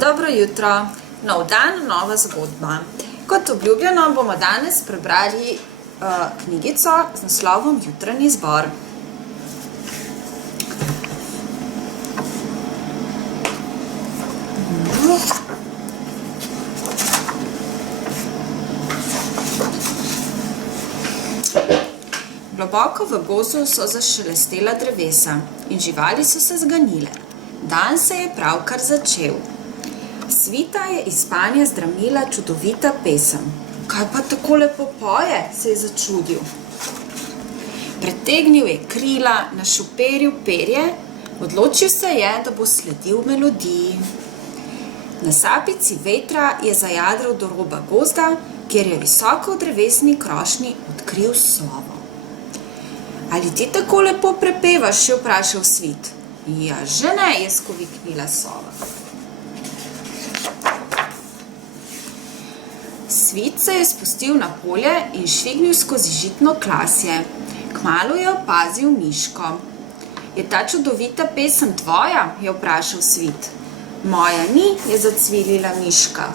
Dobro jutro, nov dan, nova zgodba. Kot obljubljeno bomo danes prebrali knjigico z naslovom Jutranji zbor. Globoko v gozdu so zašelestela drevesa in živali so se zganile. Dan se je pravkar začel. Svita je iz spanja zdramila čudovita pesem. Kaj pa tako lepo poje, se je začudil. Pretegnil je krila, našuperil perje, odločil se je, da bo sledil melodiji. Na sapici vetra je zajadral do roba gozda, kjer je visoko v drevesni krošnji odkril sovo. Ali ti tako lepo prepevaš, je vprašal Svit. Ja, že ne, je skoviknila sova. Svit se je spustil na polje in švignil skozi žitno klasje. Kmalu je opazil miško. Je ta čudovita pesem tvoja, je vprašal Svit. Moja ni, je zacvilila miška.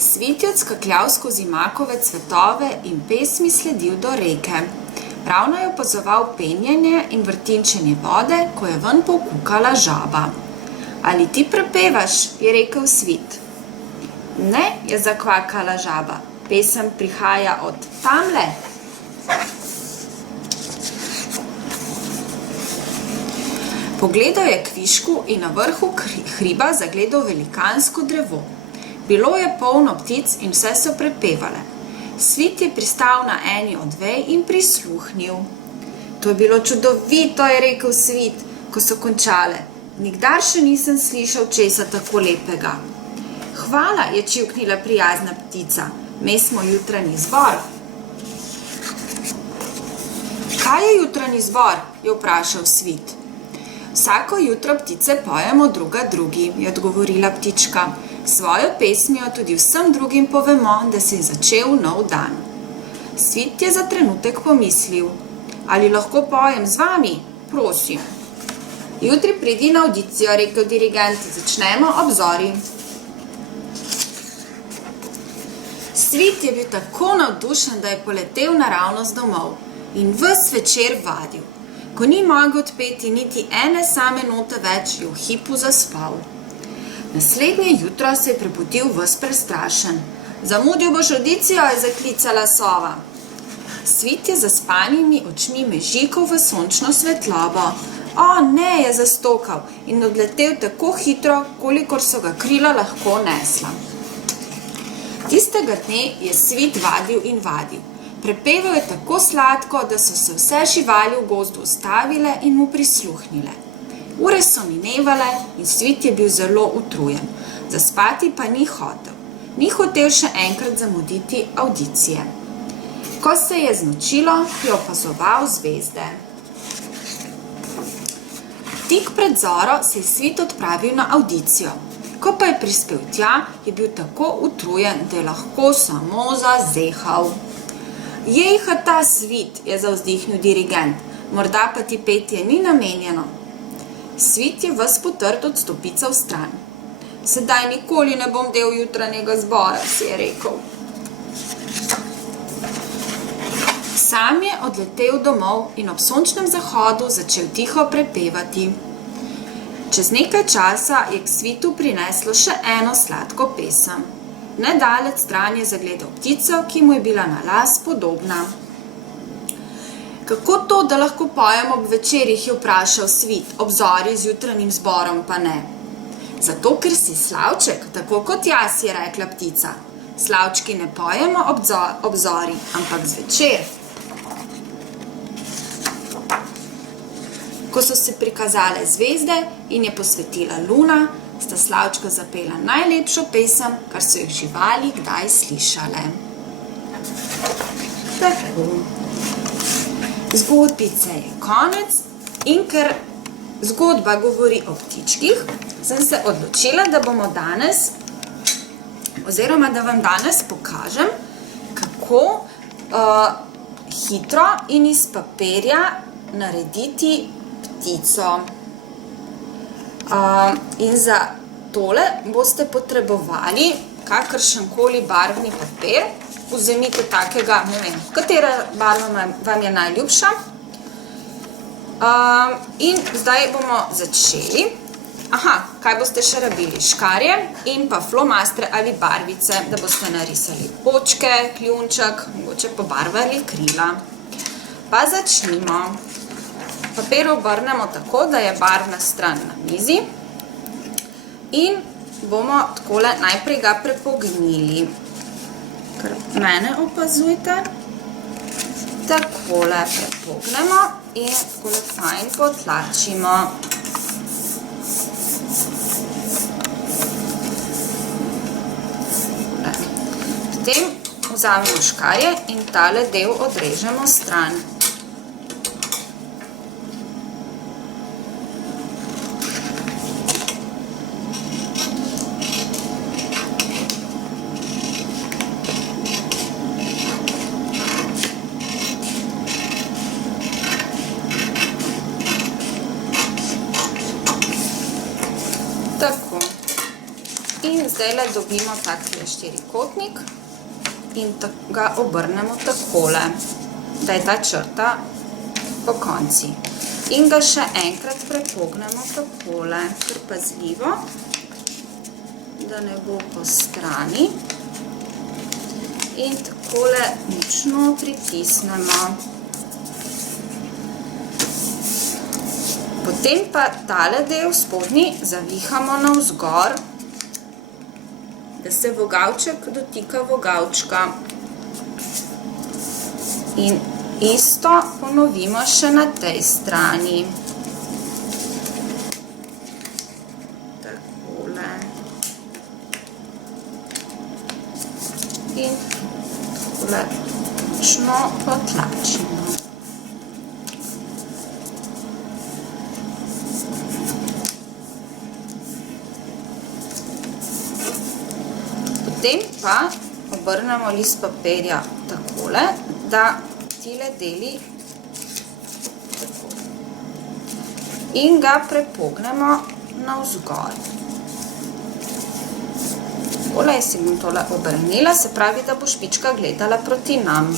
Svit je odskakljal skozi makove cvetove in pesmi sledil do reke. Ravno je opazoval penjenje in vrtinčenje vode, ko je ven pokukala žaba. Ali ti prepevaš, je rekel Svit. Ne, je zakvakala žaba. Pesem prihaja od tamle. Pogledal je kvišku in na vrhu hriba zagledal velikansko drevo. Bilo je polno ptic in vse so prepevale. Svit je pristal na eni od vej in prisluhnil. To je bilo čudovito, je rekel Svit, ko so končale. Nikdar še nisem slišal česa tako lepega. Hvala, je čivknila prijazna ptica. Me smo jutranji zbor. Kaj je jutranji zbor, je vprašal Svit. Vsako jutro ptice pojemo druga drugi, je odgovorila ptička. Svojo pesmijo tudi vsem drugim povemo, da se je začel nov dan. Svit je za trenutek pomislil. Ali lahko pojem z vami? Prosim. Jutri pridi na avdicijo, rekel dirigent. Začnemo ob zori. Svit je bil tako navdušen, da je poletel naravnost domov in ves večer vadil. Ko ni mogel odpeti niti ene same note več, je v hipu zaspal. Naslednje jutro se je prebudil ves prestrašen. Zamudil boš avdicijo, je zaklicala sova. Svit je zaspanimi očmi mežikal v sončno svetlobo. O, ne, je zastokal in odletel tako hitro, kolikor so ga krila lahko nesla. Tistega dne je Svit vadil in vadil. Prepeval je tako sladko, da so se vse živali v gozdu ustavile in mu prisluhnile. Ure so minevale in Svit je bil zelo utrujen. Zaspati pa ni hotel. Ni hotel še enkrat zamuditi avdicije. Ko se je znočilo, je opazoval zvezde. Tik pred zoro se je Svit odpravil na avdicijo. Ko pa je prispel tja, je bil tako utrujen, da je lahko samo zazehal. Jejha ta Svit, je zavzdihnil dirigent. Morda pa ti petje ni namenjeno. Svit je ves potrt odstopical stran. Sedaj nikoli ne bom del jutranjega zbora, si je rekel. Sam je odletel domov in ob sončnem zahodu začel tiho prepevati. Čez nekaj časa je k Svitu prineslo še eno sladko pesem. Nedalec stran je zagledal ptico, ki mu je bila na las podobna. Kako to, da lahko pojem ob večerih, je vprašal Svit, ob zori z jutranjim zborom pa ne. Zato, ker si slavček, tako kot jaz, je rekla ptica. Slavčki ne pojemo ob zori, ampak zvečer. Ko so se prikazale zvezde in je posvetila luna, sta slavčka zapela najlepšo pesem, kar so jih živali kdaj slišale. Tako. Zgodbice je konec in ker zgodba govori o ptičkih, sem se odločila, da bomo danes, oziroma da vam danes pokažem, kako hitro in iz papirja narediti ptico. In za tole boste potrebovali kakršenkoli barvni papir. Vzemite takega, ne vem, katera barva vam je najljubša. In zdaj bomo začeli. Kaj boste še rabili? Škarje in pa flomastre ali barvice, da boste narisali očke, kljunček, mogoče pobarvali krila. Pa začnimo. Papir obrnemo tako, da je barvna stran na mizi in bomo takole najprej ga prepognili. Kar mene opazujte. Takole prepognemo in takole fajn potlačimo. Potem vzamemo škarje in tale del odrežemo stran. Tako. In zdajle dobimo takle štirikotnik in ga obrnemo takole, da je ta črta po konci. In ga še enkrat prepognemo takole, kar pazljivo, da ne bo po strani. In takole močno pritisnemo. Potem pa tale del spodnji zavihamo navzgor, da se vogalček dotika vogalčka. In isto ponovimo še na tej strani. Takole. In takole močno potlačimo. Potem pa obrnemo list papirja takole, da tile deli takole. In ga prepognemo navzgor. Takole, jaz si bom tole obrnila, se pravi, da bo špička gledala proti nam.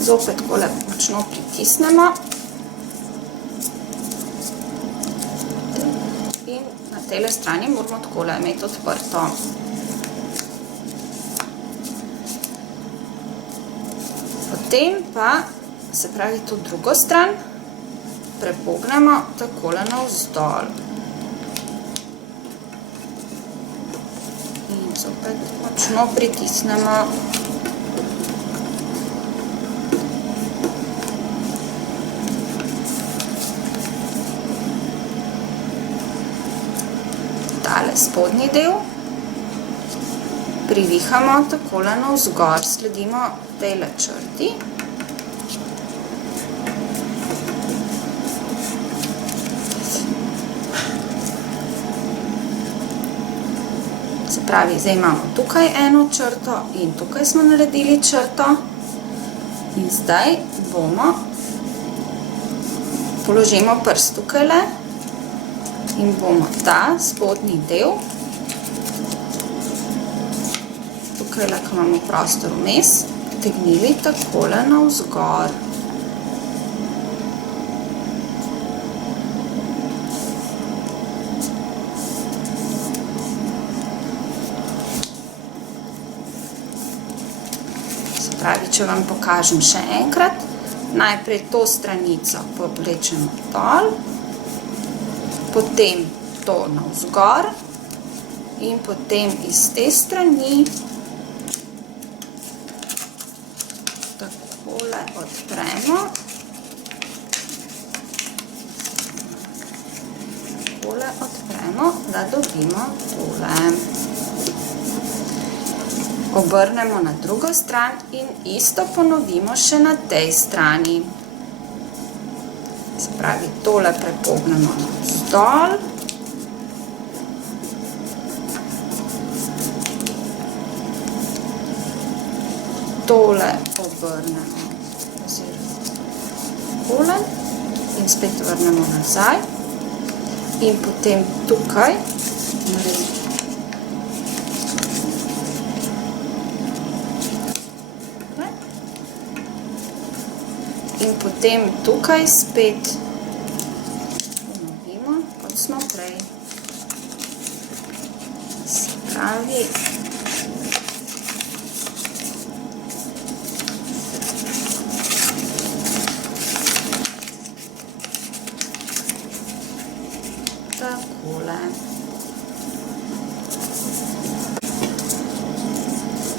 Zopet takole močno pritisnemo. In na tele strani moramo takole imeti odprto. Potem pa, se pravi, to drugo stran prepognemo takole navzdol. In zopet močno pritisnemo. Tale spodnji del privihamo takole navzgor, sledimo tejle črti. Se pravi, zdaj imamo tukaj eno črto in tukaj smo naredili črto. In zdaj bomo, položimo prst tukajle in bomo ta spodnji del tukajle, ko imamo prostor vmes, potegnili takole navzgor. Se pravi, če vam pokažem še enkrat, najprej to stranico povlečemo dol, potem to navzgor in potem iz te strani takole odpremo, takole odpremo, da dobimo tole. Obrnemo na drugo stran in isto ponovimo še na tej strani. Se pravi, tole prepognemo navzdol. Tole obrnemo oziroma takole in spet vrnemo nazaj. In potem tukaj naredim. In potem tukaj spet ponovimo, kot smo prej. Se pravi, takole.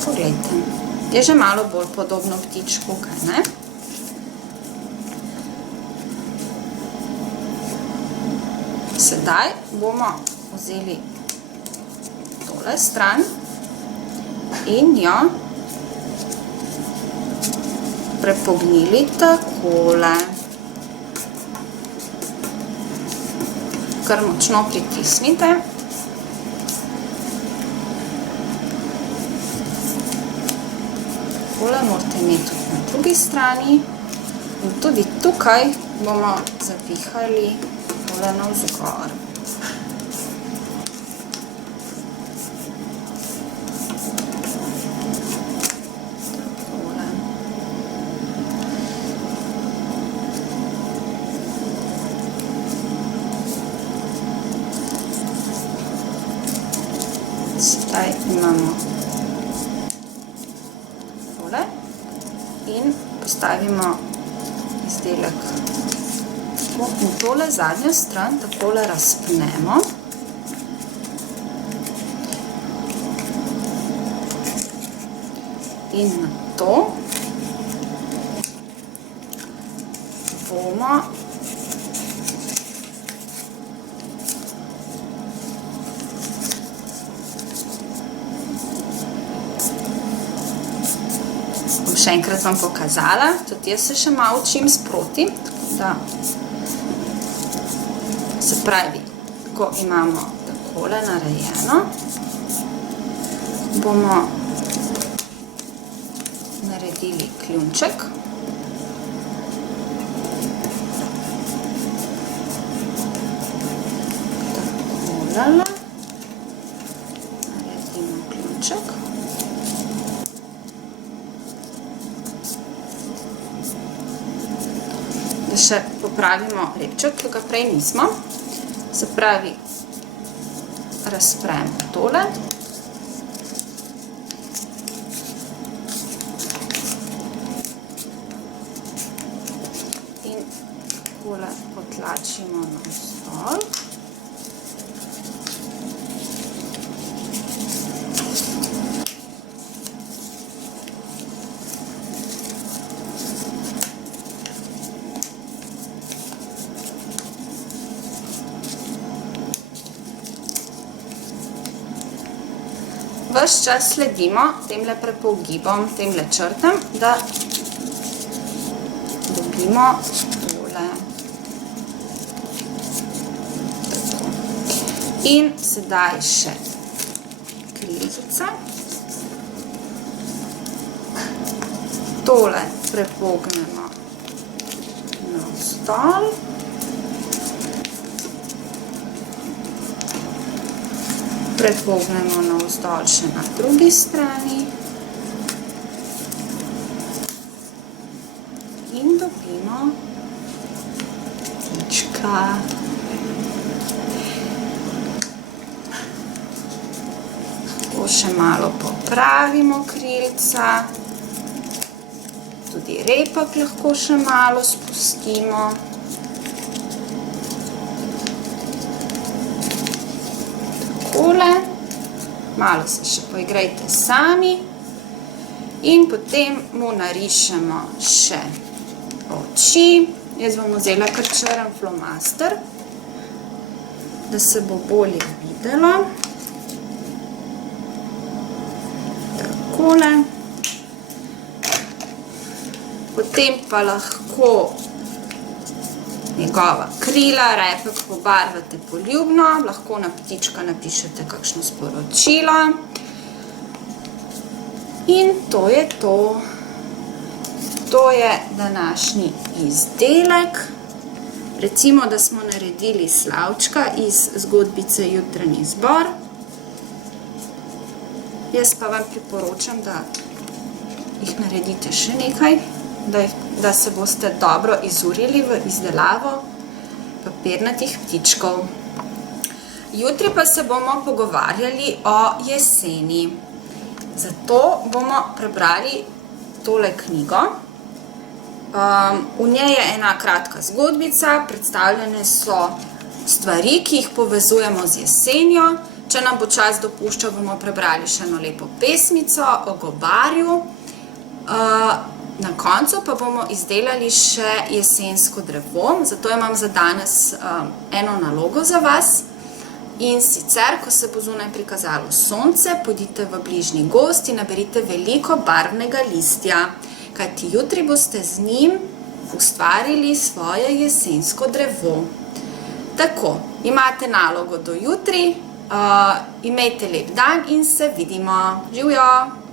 Poglejte, je že malo bolj podobno ptičku, kaj ne? Sedaj bomo vzeli tole stran in jo prepognili takole. Kar močno pritisnite. Takole morate imeti tudi na drugi strani. In tudi tukaj bomo zapihali tole navzgor. Takole. Sedaj imamo takole in postavimo izdelek. In tole zadnjo stran takole razpnemo. In na to bomo še enkrat vam pokazala, tudi jaz se še malo učim sproti, tako da se pravi, ko imamo takole narejeno, bomo naredili kljunček. Takole. Naredimo kljunček. Da še popravimo repček, ki ga prej nismo. Se pravi, razpremo tole. In takole potlačimo navzdol. Ves čas sledimo temle prepogibom, temle črtam, da dobimo tole. Tako. In sedaj še krilčica. Tole prepognemo navzdol. Prepognemo navzdol še na drugi strani in dobimo ptička. Tako še malo popravimo krilca, tudi repek lahko še malo spustimo. Malo se še poigrajte sami in potem mu narišemo še oči. Jaz bom vzela kar črn flomaster, da se bo bolje videlo. Takole. Potem pa lahko njegova krila, repek pobarvate poljubno, lahko na ptička napišete kakšno sporočilo. In to je to. To je današnji izdelek. Recimo, da smo naredili Slavčka iz zgodbice Jutranji zbor. Jaz pa vam priporočam, da jih naredite še nekaj, da se boste dobro izurili v izdelavo papirnatih ptičkov. Jutri pa se bomo pogovarjali o jeseni. Zato bomo prebrali tole knjigo. V njej je ena kratka zgodbica, predstavljene so stvari, ki jih povezujemo z jesenjo. Če nam bo čas dopuščal, bomo prebrali še eno lepo pesmico o gobarju. Na koncu pa bomo izdelali še jesensko drevo, zato imam za danes eno nalogo za vas. In sicer, ko se bo zunaj prikazalo sonce, pojdite v bližnji gozd in naberite veliko barvnega listja, kajti jutri boste z njim ustvarili svoje jesensko drevo. Tako, imate nalogo do jutri, imejte lep dan in se vidimo. Živjo!